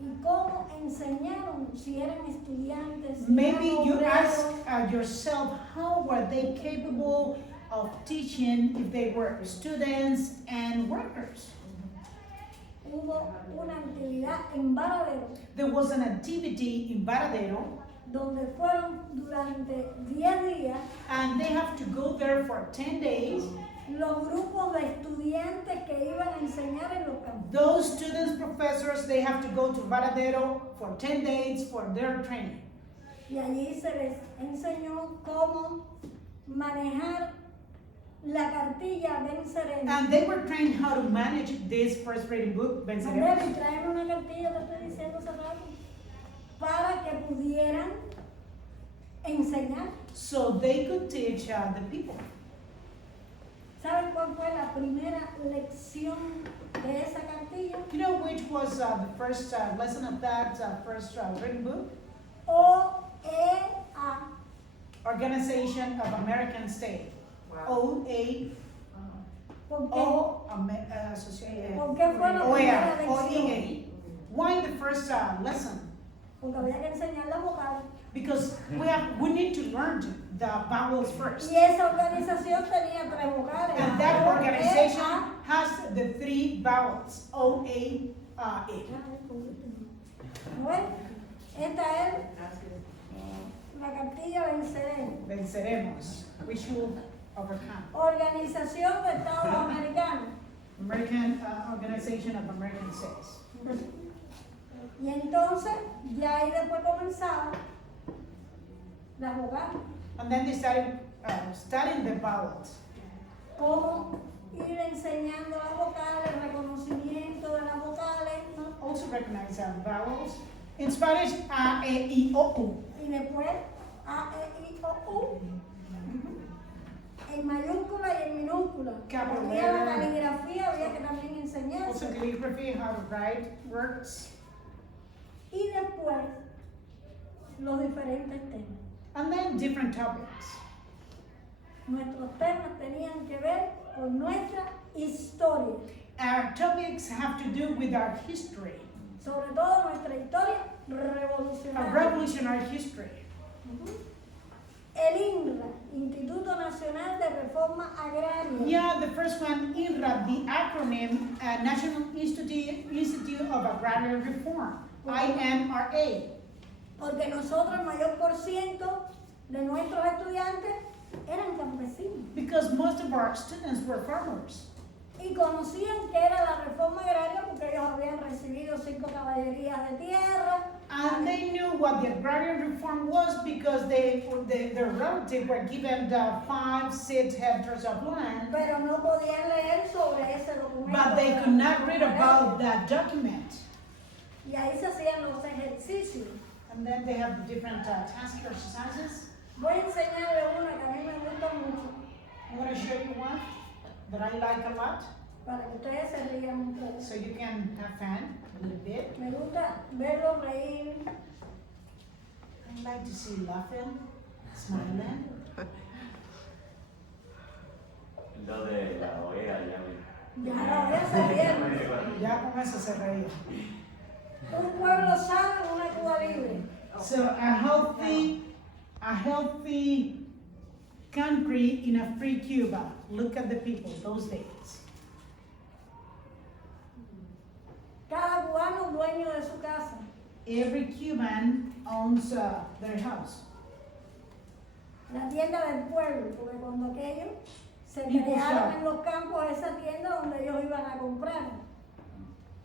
¿y cómo enseñaron si eran estudiantes? si Maybe eran you obreros? ask yourself, how were they capable of teaching if they were students and workers? Hubo una actividad en Varadero There was an activity in Varadero, donde fueron durante 10 días and they have to go there for 10 days. los grupos de estudiantes que iban a enseñar en los campos. Those students, professors, they have to go to Varadero for 10 days for their training. Y allí se les enseñó cómo manejar la cartilla Venceremos. And they were trained how to manage this first reading book, Venceremos. Mandela, traen una cartilla, te estoy diciendo hace rato, para que pudieran enseñar. So they could teach the people. ¿Saben cuál fue la primera lección de esa cartilla? You know which was the first lesson of that first written book? OEA. Organization of American State. OA. ¿Por qué? Association. ¿Por qué fue la primera OEA. lección? OEA. Why the first lesson? Porque había que enseñar la vocal. Because we need to learn the vowels first. Y esa organización tenía 3 vocales. And that O, organization E, A. has the 3 vowels. OA. Bueno, esta es la cartilla Venceremos. Venceremos. We should overcome. Organización de Estados Americanos. American Organization of American States. Y entonces, ya ahí después comenzaban las vocales. And then they started studying the vowels. Cómo ir enseñando las vocales, el reconocimiento de las vocales, ¿no? Also recognize vowels. In Spanish, A, E, I, O, U. Y después A, E, I, O, U. En mayúscula y en minúscula. Capital Había la letter. caligrafía, había que también Also enseñarse. calligraphy, how to write words. Y después, los diferentes temas. And then different topics. Nuestros temas tenían que ver con nuestra historia. Our topics have to do with our history, Sobre todo nuestra historia our revolucionaria. revolutionary history. El INRA, Instituto Nacional de Reforma Agraria. Yeah, the first one, INRA, the acronym, National Institute of Agrarian Reform, INRA. Porque nosotros, el mayor por ciento de nuestros estudiantes eran campesinos. Because most of our students were farmers. Y conocían que era la reforma agraria porque ellos habían recibido 5 caballerías de tierra. And they knew what the agrarian reform was because their relatives were given 5-6 hectares of land, Pero no podían leer sobre ese documento. but they could not read about that document. Y ahí se hacían los ejercicios. And then they have the different task exercises. Voy a enseñarle una que a mí me gusta mucho, I'm going to show you one that I like a lot, para que ustedes se rían un poco. so you can have fun a little bit. Me gusta verlos reír. I like to see laughing, smiling. Lo de la OEA ya me... Ya la voy a salir. Ya con eso se reía. Un pueblo sano en una Cuba libre. So a healthy country in a free Cuba. Look at the people those days. Cada cubano dueño de su casa. Every Cuban owns their house. La tienda del pueblo, porque cuando aquellos se People crearon shop. en los campos esa tienda donde ellos iban a comprar.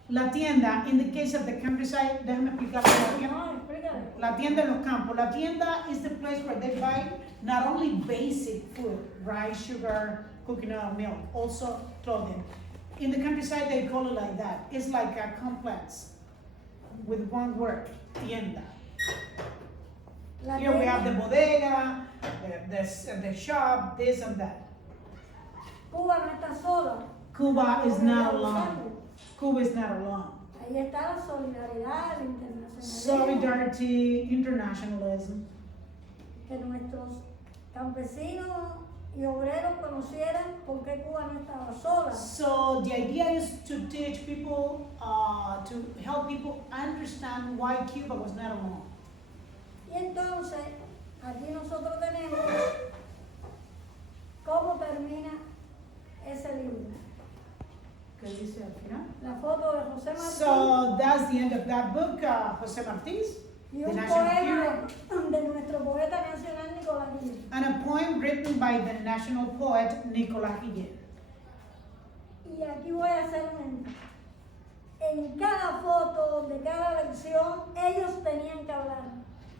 La tienda, in the case of the countryside, déjame explicar la tienda. No, explícale. La tienda en los campos. La tienda is the place where they buy not only basic food, rice, sugar, cooking oil, milk, also clothing. In the countryside, they call it like that. It's like a complex. with one word, tienda. La Here we have the tienda. bodega, the shop, this and that. Cuba no está sola. Cuba is Por not los alone. años. Cuba is not alone. Ahí está la solidaridad, el internacionalismo. Solidarity, internationalism. Que nuestros campesinos y obreros conocieran por qué Cuba no estaba sola. So the idea is to teach people, to help people understand why Cuba was not alone. Y entonces, aquí nosotros tenemos cómo termina ese libro. ¿Qué dice al final? La foto de José Martí So that's the end of that book, José Martínez, y the un national poema hero, de nuestro poeta nacional Nicolás Guillén. and a poem written by the national poet Nicolás Guillén. Y aquí voy a hacer en cada foto de cada versión, ellos tenían que hablar.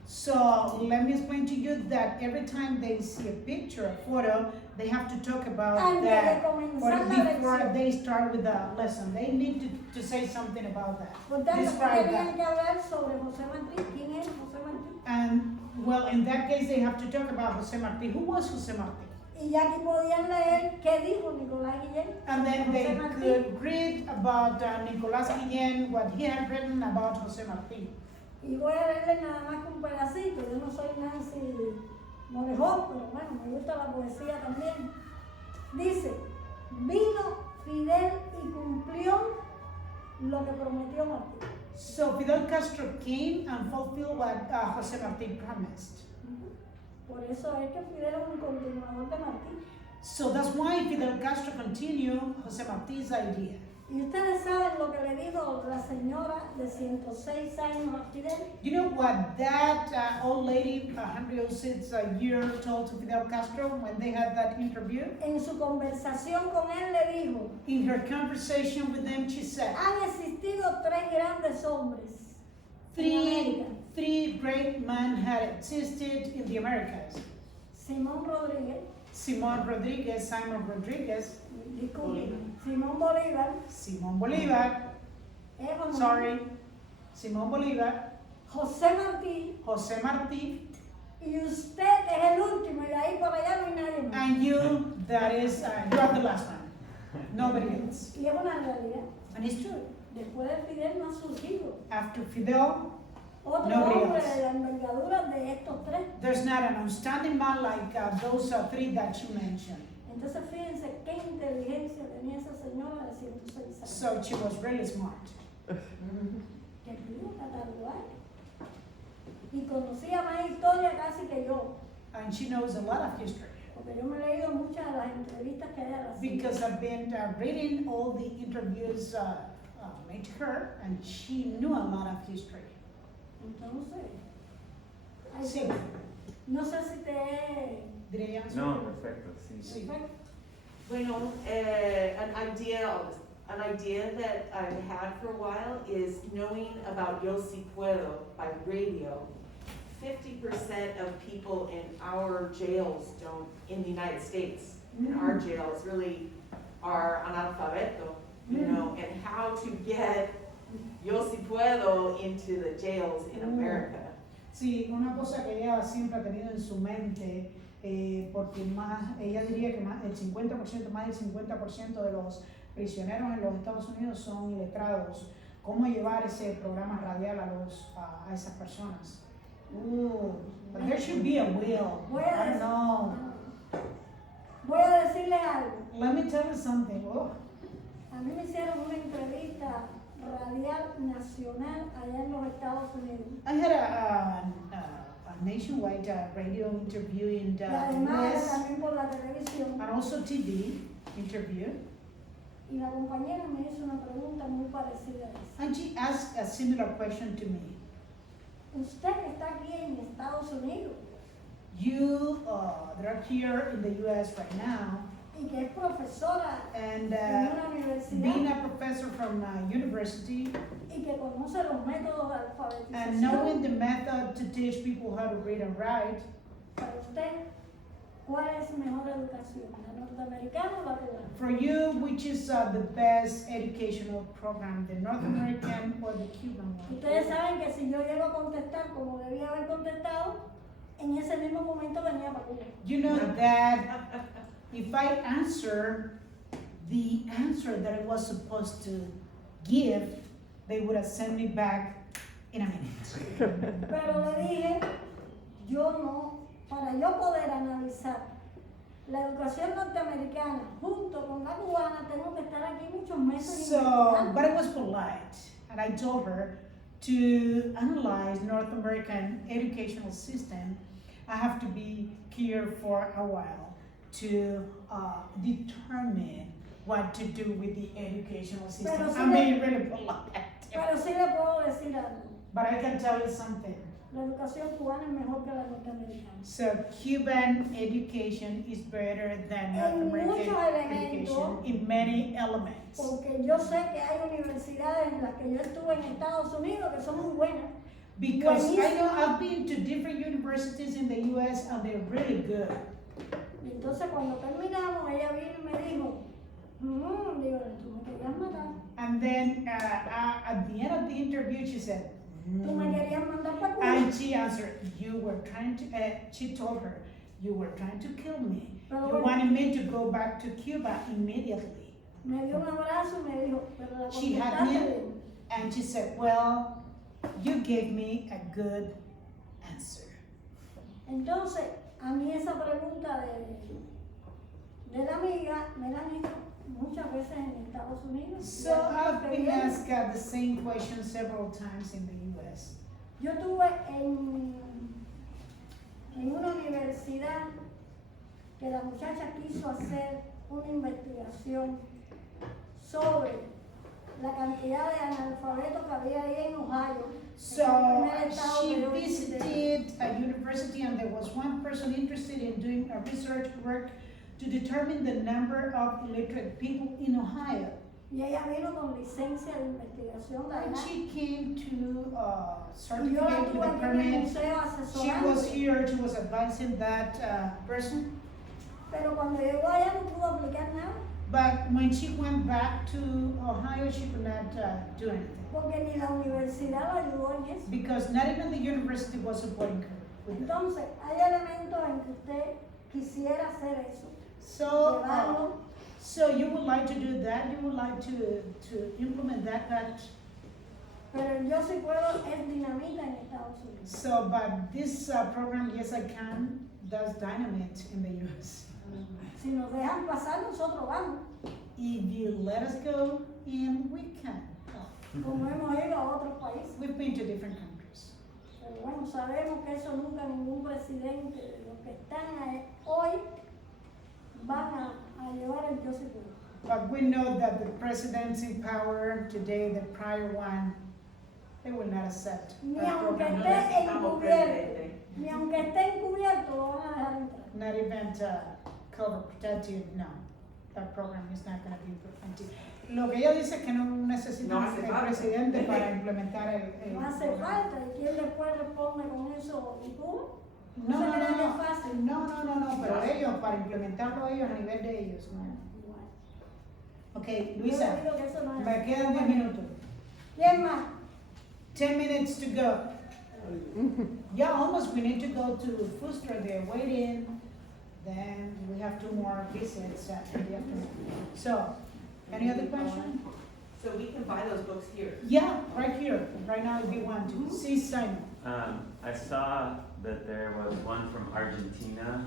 So let me explain to you that every time they see a picture, a photo, they have to talk about Antes de that comenzar or la before lección. they start with the lesson. They need to say something about that. Por tanto, Describe tenían that. que hablar sobre José Martí. ¿Quién es José Martí? And well, in that case, they have to talk about José Martí. Who was José Martí? Y ya aquí podían leer qué dijo Nicolás Guillén. And then they José Martí. could read about Nicolás Guillén, what he had written about José Martí. Y voy a leerles nada más que un pedacito. Yo no soy Nancy Morejón, pero bueno, me gusta la poesía también. Dice, vino Fidel y cumplió lo que prometió Martí. So Fidel Castro came and fulfilled what José Martí promised. Por eso es que Fidel es un continuador de Martí. So that's why Fidel Castro continued José Martí's idea. Y ustedes saben lo que le dijo la señora de 106 años a Fidel. You know what that old lady, 106 a year, told to Fidel Castro when they had that interview? En su conversación con él le dijo, In her conversation with them, she said, han existido tres grandes hombres en América. three great men had existed in the Americas. Simón Rodríguez, Simón Rodriguez, disculpen, Simón Bolívar, Simón Bolívar, Evo sorry, Simón Bolívar, José Martí, José Martí, y usted es el último, y de ahí para allá no hay nadie más. and you, that is, you are the last one. Nobody else. Y es una realidad. And it's true. Después de Fidel no ha surgido After Fidel, otro Nobody hombre else. de la envergadura de estos tres. there's not an outstanding man like those three that you mentioned. Entonces fíjense qué inteligencia tenía esa señora de 106 años. So she was really smart. Que pudo catalogar. Y conocía más historia casi que yo. And she knows a lot of history. Porque yo me he leído muchas de las entrevistas que ella hacía. Because I've been reading all the interviews made to her, and she knew a lot of history. Entonces, ay, Sí. no sé si te... Did I answer? No, perfecto, sí. Sí. Bueno, an idea that I've had for a while is knowing about Yo Si Puedo by radio. 50% of people in our jails don't, in the United States, in our jails really are analfabeto, you know, and how to get Yo Si Puedo into the jails in America. Sí, una cosa que ella siempre ha tenido en su mente, porque ella diría que el 50%, más del 50% de los prisioneros en los Estados Unidos son iletrados. ¿Cómo llevar ese programa radial a esas personas? But there should be a will. I don't know. Voy a decirles algo. Let me tell you something. Oh, A mí me hicieron una entrevista radial nacional allá en los Estados Unidos. I had a nationwide radio interview in Y the además US también por la televisión. and also TV interview. Y la compañera me hizo una pregunta muy parecida a esa. And she asked a similar question to me. Usted que está aquí en Estados Unidos You that are here in the US right now, y que es profesora and en una being universidad a professor from a university y que conoce los métodos de and knowing alfabetización, the method to teach people how to read and write, para usted, ¿cuál es mejor educación? ¿La norteamericana o la cubana? For you, which is the best educational program, the North American or the Cuban one? Ustedes saben que si yo llego a contestar como debía haber contestado, en ese mismo momento venía para Cuba. You know that if I answer the answer that I was supposed to give, they would have sent me back in a minute. Pero le dije, yo no, para yo poder analizar la educación norteamericana junto con la cubana, tengo que estar aquí muchos meses. So, but I was polite, and I told her to analyze North American educational system, I have to be here for a while to determine what to do with the educational system. Pero I'm sí being really polite. Pero sí le puedo decir algo, But I can tell you something. la educación cubana es mejor que la norteamericana. So Cuban education is better than North En American muchos elementos. education in many elements. Porque yo sé que hay universidades en las que yo estuve en Estados Unidos que son muy buenas. Because I Buenísimo. know I've been to different universities in the US and they're really good. Y entonces cuando terminamos, ella vino y me dijo, digo, tú me querías matar, And then at the end of the interview, she said, tú me querías mandar para Cuba. and she answered, you were trying to, she told her, you were trying to kill me. Pero You bueno, wanted me to go back to Cuba immediately. me dio un abrazo y me dijo, pero la She had contestaste me, bien. and she said, well, you gave me a good answer. Entonces, a mí esa pregunta de la amiga me la han hecho muchas veces en Estados Unidos. So I've been asked the same question several times in the US. Yo estuve en una universidad que la muchacha quiso hacer una investigación sobre la cantidad de analfabetos que había ahí en Ohio. So el primer estado she que yo visité. visited a university and there was one person interested in doing a research work to determine the number of illiterate people in Ohio. Y ella vino con licencia de investigación de And allá. she came to Y yo la certificate with tuve a aquí en el permit. museo She asesorando. was here, she was advising that person. Pero cuando llegó allá no pudo aplicar nada, But when she went back to Ohio, she could not do anything. porque ni la universidad la ayudó en eso. Because not even the university was supporting her with that. Entonces, hay elementos en que usted quisiera hacer eso. So, Llevarlo. so you would like to do that? You would like to implement that? Pero el Yo Sí Puedo es dinamita en Estados Unidos. So, but this program, Yes I Can, does dynamite in the US. Si nos dejan pasar, nosotros vamos. If you let us go in, we can. Como hemos ido a otros países. We've been to different countries. Pero bueno, sabemos que eso nunca ningún presidente de los que están hoy van a llevar el Yo Sí Puedo. But we know that the presidents in power today, the prior one, they will not accept Ni that aunque program. esté Vamos, encubierto, presidente. ni aunque esté encubierto, lo van a dejar entrar. Not even cover protected, no. That program is not going to be protected. Lo que ella dice es que no necesita No hace el falta. presidente para implementar el No hace falta. ¿Y quién después responde con eso? ¿Y Cuba? No, se no, creen que es no, fácil. no, pero ellos, para implementarlo ellos a nivel de ellos, no. Igual. Ok, Yo Luisa, digo que eso no es me así. quedan 10 minutos. ¿Quién más? 10 minutes to go. Yeah, almost, we need to go to food store, they're waiting. Then we have 2 more visits in the afternoon. So, any other question? So we can buy those books here. Yeah, right here, right now if you want to. See Simon. I saw that there was one from Argentina,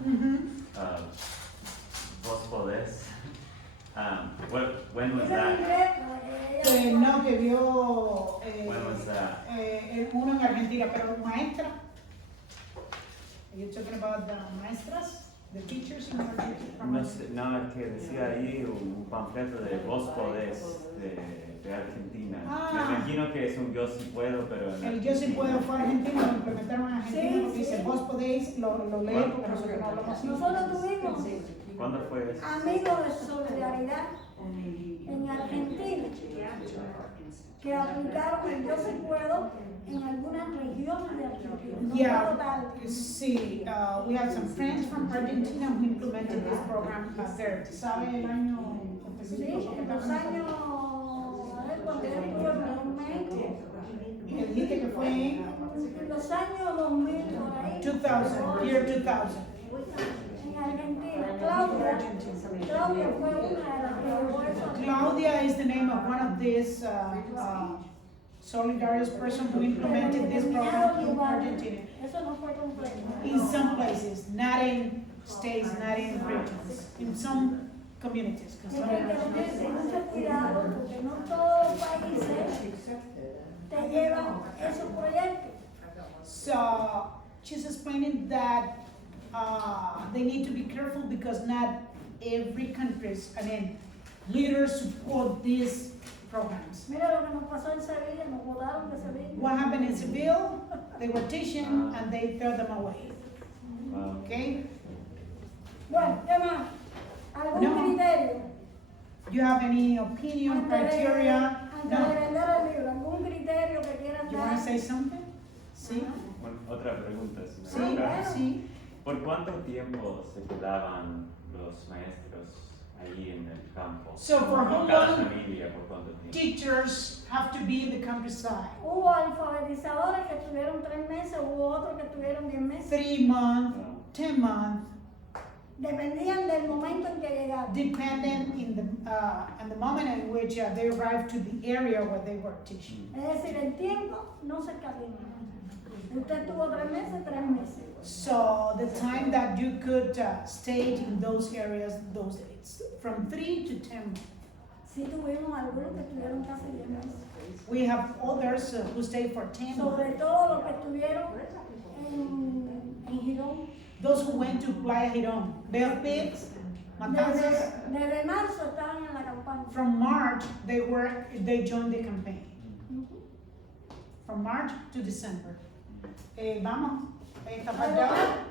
Vos Podés. When was Dice en that? inglés para que ella No, que vio When was that? uno en Argentina, pero maestra. Are you talking about the maestras? The teachers in Argentina? No sé, no, es que decía ahí un panfleto de Vos Podés de Argentina. Ah. Me imagino que es un Yo Sí Puedo, pero en El Yo Sí Puedo Argentina. fue argentino, lo implementaron en Argentina, Sí, porque dice, sí. vos podéis, lo leí porque nosotros no hablamos así. Nosotros tuvimos ¿Cuándo fue eso? amigos de solidaridad en Argentina que aplicaron el Yo Sí Puedo en algunas regiones de Argentina. No Yeah, total. sí, we have some friends from Argentina who implemented this program there. ¿Sabe el año Sí, específico? en los años, a ver, cuando yo estuve en México, Y me dijiste que fue en en los años 2000 por ahí. 2000, year 2000. En Argentina, Claudia fue una de las que llevó eso. Claudia is the name of one of these solidarious person who implemented this program in Argentina. Eso no fue completo. In some places, not in states, not in regions, in some communities. 'Cause Es some que hay que tener mucho cuidado porque no todos los países te llevan esos proyectos. So she's explaining that they need to be careful because not every countries, leaders support these programs. Mira lo que nos pasó en Sevilla, nos votaron de Sevilla. What happened in Seville? They were teaching and they threw them away. Wow. Okay? Bueno, ¿qué más? ¿Algún No. criterio? You have any opinion, criteria? Antes de No. vender el libro, ¿algún criterio que quieran You want to dar? say something? Sí, Bueno, otra pregunta, si me sí, dejas. sí. ¿Por cuánto tiempo se quedaban los maestros allí en el campo? So for how Cada long familia, ¿por cuánto tiempo? teachers have to be in the countryside? Hubo alfabetizadores que estuvieron 3 meses, hubo otros que estuvieron 10 meses. 3 months, No. 10 months, Dependían del momento en que llegaron. depending on the moment in which they arrived to the area where they were teaching. Es decir, el tiempo no se escatima. Usted tuvo 3 meses, 3 meses. So the time that you could stay in those areas, those dates, from 3 to 10 months. Sí tuvimos algunos que estuvieron casi 10 meses. We have others who stayed for 10 Sobre months. todo los que estuvieron en Girón. Those who went to Playa Girón, Bear Pits, Matanzas. Desde marzo estaban en la campaña. From March, they joined the campaign. From March to December. Vamos, esta parte ahora.